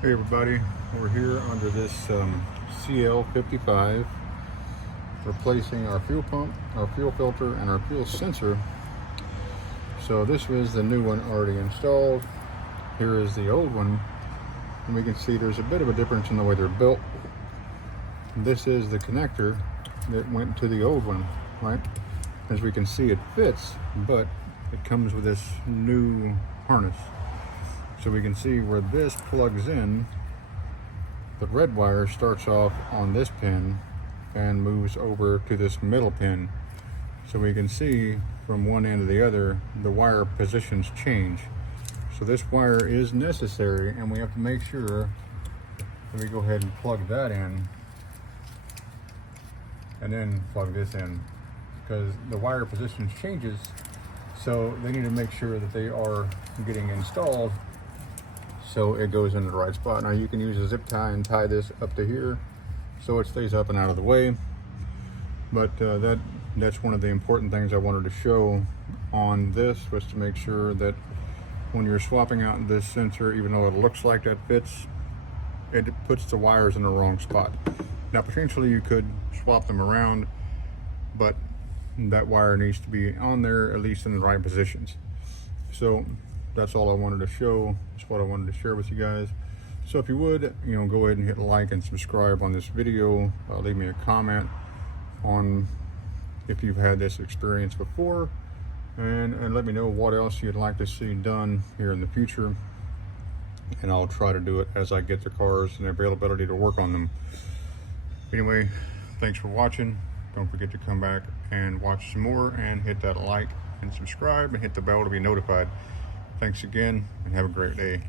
Hey everybody, we're here under this CL55, replacing our fuel pump, our fuel filter, and our fuel sensor. So this was the new one already installed. Here is the old one, and we can see there's a bit of a difference in the way they're built. This is the connector that went to the old one, right? As we can see, it fits, but it comes with this new harness. So we can see where this plugs in, the red wire starts off on this pin and moves over to this middle pin. So we can see from one end to the other, the wire positions change. So this wire is necessary, and we have to make sure that we go ahead and plug that in and then plug this in, because the wire positions changes. So they need to make sure that they are getting installed so it goes into the right spot. Now you can use a zip tie and tie this up to here so it stays up and out of the way. But that's one of the important things I wanted to show on this, was to make sure that when you're swapping out this sensor, even though it looks like that fits, it puts the wires in the wrong spot. Now potentially you could swap them around, but that wire needs to be on there, at least in the right positions. So that's all I wanted to show. That's what I wanted to share with you guys. So if you would, go ahead and hit like and subscribe on this video. Leave me a comment on if you've had this experience before, and let me know what else you'd like to see done here in the future, and I'll try to do it as I get the cars and the availability to work on them. Anyway, thanks for watching. Don't forget to come back and watch some more, and hit that like and subscribe and hit the bell to be notified. Thanks again, and have a great day.